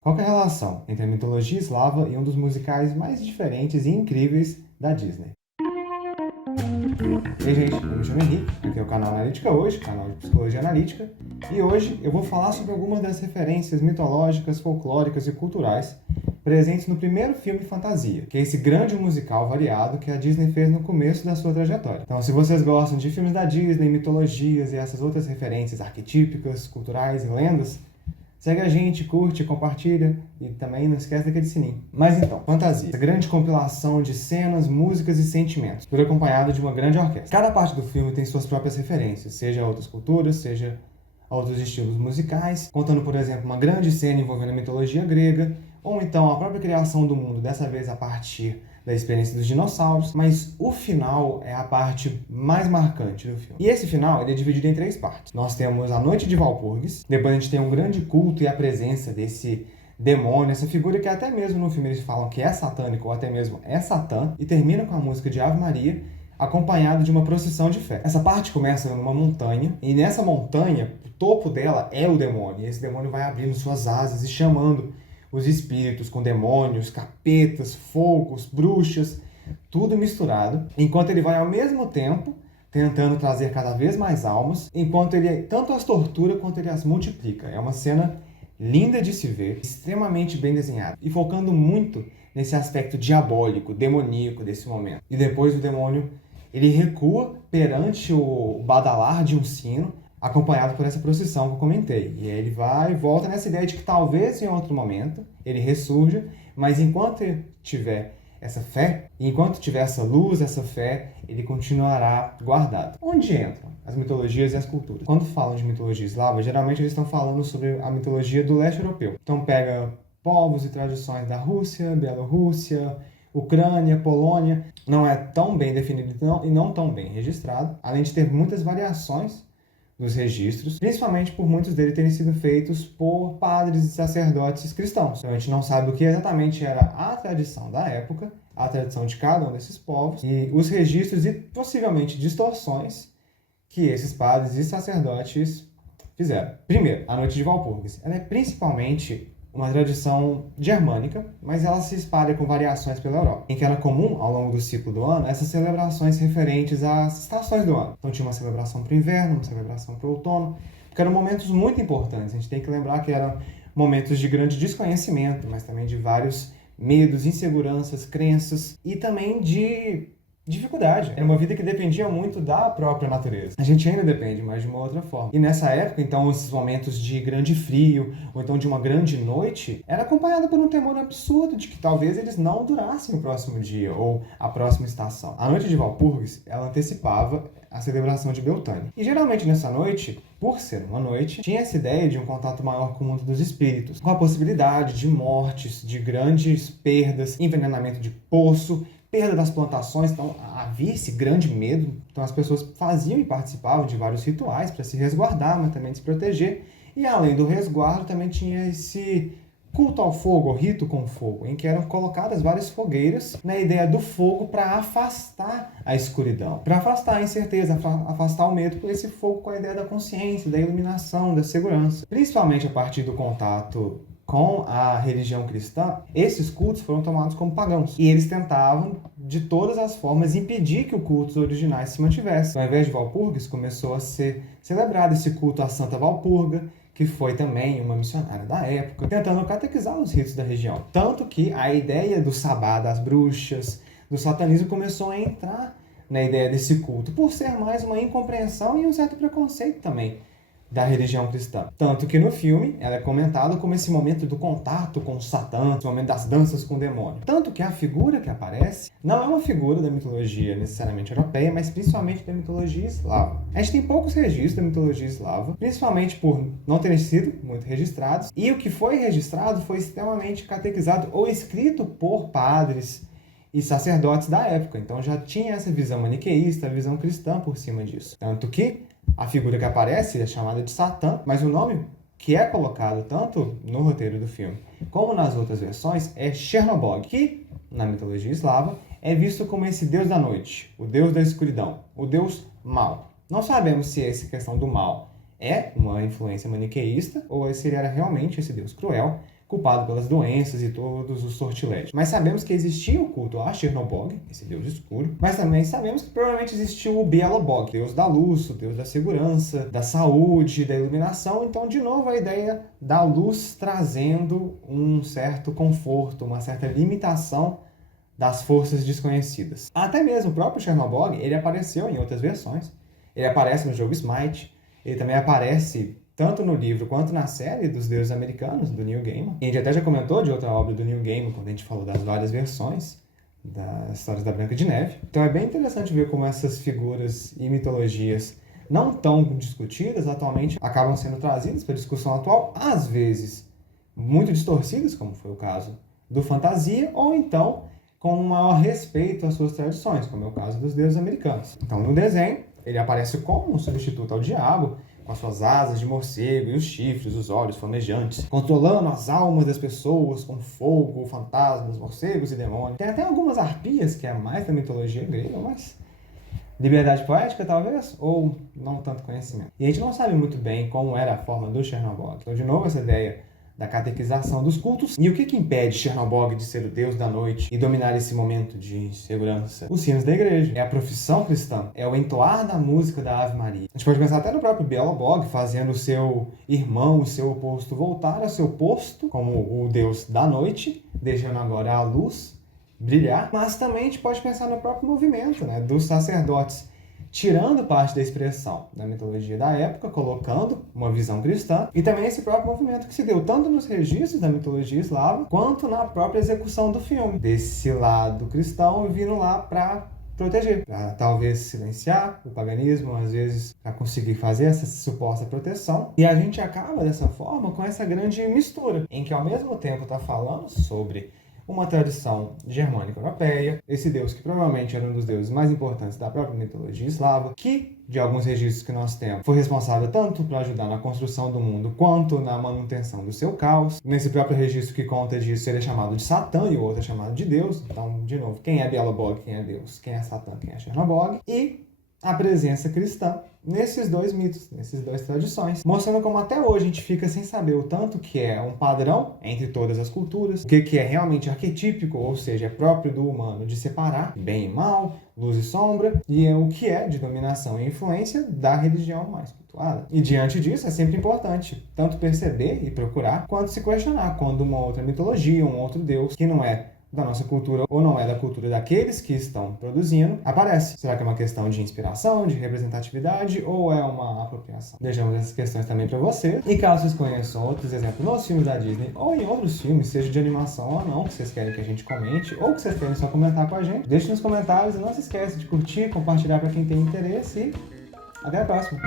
Qual que é a relação entre a mitologia eslava e um dos musicais mais diferentes e incríveis da Disney? E aí, gente, eu me chamo Henrique, aqui é o canal Analítica Hoje, canal de Psicologia Analítica, e hoje eu vou falar sobre algumas das referências mitológicas, folclóricas e culturais presentes no primeiro filme Fantasia, que é esse grande musical variado que a Disney fez no começo da sua trajetória. Então, se vocês gostam de filmes da Disney, mitologias e essas outras referências arquetípicas, culturais e lendas, segue a gente, curte, compartilha e também não esquece daquele sininho. Mas então, Fantasia, essa grande compilação de cenas, músicas e sentimentos, tudo acompanhado de uma grande orquestra. Cada parte do filme tem suas próprias referências, seja a outras culturas, seja a outros estilos musicais, contando, por exemplo, uma grande cena envolvendo a mitologia grega, ou então a própria criação do mundo, dessa vez a partir da experiência dos dinossauros, mas o final é a parte mais marcante do filme. E esse final ele é dividido em três partes. Nós temos a Noite de Walpurgis, depois a gente tem um grande culto e a presença desse demônio, essa figura que até mesmo no filme eles falam que é satânico ou até mesmo é Satã, e termina com a música de Ave Maria, acompanhado de uma procissão de fé. Essa parte começa numa montanha, e nessa montanha, o topo dela é o demônio, e esse demônio vai abrindo suas asas e chamando os espíritos com demônios, capetas, fogos, bruxas, tudo misturado, enquanto ele vai ao mesmo tempo tentando trazer cada vez mais almas, enquanto ele tanto as tortura quanto ele as multiplica. É uma cena linda de se ver, extremamente bem desenhada e focando muito nesse aspecto diabólico, demoníaco desse momento. E depois o demônio ele recua perante o badalar de um sino, acompanhado por essa procissão que eu comentei. E aí ele vai e volta nessa ideia de que talvez em outro momento ele ressurja, mas enquanto tiver essa fé, enquanto tiver essa luz, essa fé, ele continuará guardado. Onde entram as mitologias e as culturas? Quando falam de mitologia eslava, geralmente eles estão falando sobre a mitologia do leste europeu. Então pega povos e tradições da Rússia, Bielorrússia, Ucrânia, Polônia. Não é tão bem definido e não tão bem registrado, além de ter muitas variações dos registros, principalmente por muitos deles terem sido feitos por padres e sacerdotes cristãos. Então a gente não sabe o que exatamente era a tradição da época, a tradição de cada um desses povos, e os registros e possivelmente distorções que esses padres e sacerdotes fizeram. Primeiro, a Noite de Walpurgis. Ela é principalmente uma tradição germânica, mas ela se espalha com variações pela Europa, em que era comum, ao longo do ciclo do ano, essas celebrações referentes às estações do ano. Então tinha uma celebração para o inverno, uma celebração para o outono, porque eram momentos muito importantes. A gente tem que lembrar que eram momentos de grande desconhecimento, mas também de vários medos, inseguranças, crenças e também de dificuldade. Era uma vida que dependia muito da própria natureza. A gente ainda depende, mas de uma outra forma. E nessa época, então, esses momentos de grande frio, ou então de uma grande noite, era acompanhado por um temor absurdo de que talvez eles não durassem o próximo dia, ou a próxima estação. A Noite de Walpurgis, ela antecipava a celebração de Beltane. E geralmente nessa noite, por ser uma noite, tinha essa ideia de um contato maior com o mundo dos espíritos, com a possibilidade de mortes, de grandes perdas, envenenamento de poço, perda das plantações. Então havia esse grande medo, então as pessoas faziam e participavam de vários rituais para se resguardar, mas também se proteger, e além do resguardo também tinha esse culto ao fogo, ou rito com fogo, em que eram colocadas várias fogueiras na ideia do fogo para afastar a escuridão, para afastar a incerteza, afastar o medo por esse fogo com a ideia da consciência, da iluminação, da segurança. Principalmente a partir do contato com a religião cristã, esses cultos foram tomados como pagãos. E eles tentavam, de todas as formas, impedir que os cultos originais se mantivessem. Então, ao invés de Walpurgis, começou a ser celebrado esse culto à Santa Walpurga, que foi também uma missionária da época, tentando catequizar os ritos da região. Tanto que a ideia do sabá das bruxas, do satanismo, começou a entrar na ideia desse culto, por ser mais uma incompreensão e um certo preconceito também da religião cristã. Tanto que no filme ela é comentada como esse momento do contato com Satã, esse momento das danças com o demônio. Tanto que a figura que aparece não é uma figura da mitologia necessariamente europeia, mas principalmente da mitologia eslava. A gente tem poucos registros da mitologia eslava, principalmente por não terem sido muito registrados, e o que foi registrado foi extremamente catequizado ou escrito por padres e sacerdotes da época. Então já tinha essa visão maniqueísta, a visão cristã por cima disso. Tanto que a figura que aparece é chamada de Satã, mas o nome que é colocado tanto no roteiro do filme como nas outras versões é Chernobog, que, na mitologia eslava, é visto como esse deus da noite, o deus da escuridão, o deus mau. Não sabemos se essa questão do mal é uma influência maniqueísta ou se ele era realmente esse deus cruel, culpado pelas doenças e todos os sortilégios. Mas sabemos que existia o culto a Chernobog, esse deus escuro, mas também sabemos que provavelmente existiu o Bialobog, deus da luz, o deus da segurança, da saúde, da iluminação. Então, de novo, a ideia da luz trazendo um certo conforto, uma certa limitação das forças desconhecidas. Até mesmo o próprio Chernobog, ele apareceu em outras versões. Ele aparece no jogo Smite, ele também aparece tanto no livro quanto na série dos deuses americanos, do Neil Gaiman. A gente até já comentou de outra obra do Neil Gaiman, quando a gente falou das várias versões das histórias da Branca de Neve. Então é bem interessante ver como essas figuras e mitologias não tão discutidas atualmente acabam sendo trazidas para a discussão atual, às vezes muito distorcidas, como foi o caso do fantasia, ou então com um maior respeito às suas tradições, como é o caso dos deuses americanos. Então no desenho, ele aparece como um substituto ao diabo, com as suas asas de morcego e os chifres, os olhos flamejantes, controlando as almas das pessoas com fogo, fantasmas, morcegos e demônios. Tem até algumas arpias, que é mais da mitologia grega, mas liberdade poética, talvez, ou não tanto conhecimento. E a gente não sabe muito bem como era a forma do Chernobog. Então, de novo, essa ideia da catequização dos cultos. E o que impede Chernobog de ser o deus da noite e dominar esse momento de segurança? Os sinos da igreja. É a profissão cristã. É o entoar da música da Ave Maria. A gente pode pensar até no próprio Bialobog, fazendo o seu irmão, o seu oposto, voltar ao seu posto como o deus da noite, deixando agora a luz brilhar. Mas também a gente pode pensar no próprio movimento, né, dos sacerdotes, tirando parte da expressão da mitologia da época, colocando uma visão cristã, e também esse próprio movimento que se deu tanto nos registros da mitologia eslava, quanto na própria execução do filme. Desse lado cristão vindo lá para proteger, para talvez silenciar o paganismo, às vezes para conseguir fazer essa suposta proteção. E a gente acaba dessa forma com essa grande mistura, em que ao mesmo tempo está falando sobre uma tradição germânica europeia, esse deus que provavelmente era um dos deuses mais importantes da própria mitologia eslava, que, de alguns registros que nós temos, foi responsável tanto para ajudar na construção do mundo, quanto na manutenção do seu caos. Nesse próprio registro que conta disso, ele é chamado de Satã e o outro é chamado de Deus. Então, de novo, quem é Bialobog, quem é Deus, quem é Satã, quem é Chernobog. E a presença cristã nesses dois mitos, nessas duas tradições, mostrando como até hoje a gente fica sem saber o tanto que é um padrão entre todas as culturas, o que é realmente arquetípico, ou seja, é próprio do humano de separar bem e mal, luz e sombra, e é o que é de dominação e influência da religião mais cultuada. E diante disso é sempre importante tanto perceber e procurar, quanto se questionar quando uma outra mitologia, um outro deus, que não é da nossa cultura ou não é da cultura daqueles que estão produzindo, aparece. Será que é uma questão de inspiração, de representatividade ou é uma apropriação? Deixamos essas questões também para vocês. E caso vocês conheçam outros exemplos nos filmes da Disney ou em outros filmes, seja de animação ou não, que vocês querem que a gente comente ou que vocês querem só comentar com a gente, deixe nos comentários e não se esqueça de curtir, compartilhar para quem tem interesse e até a próxima!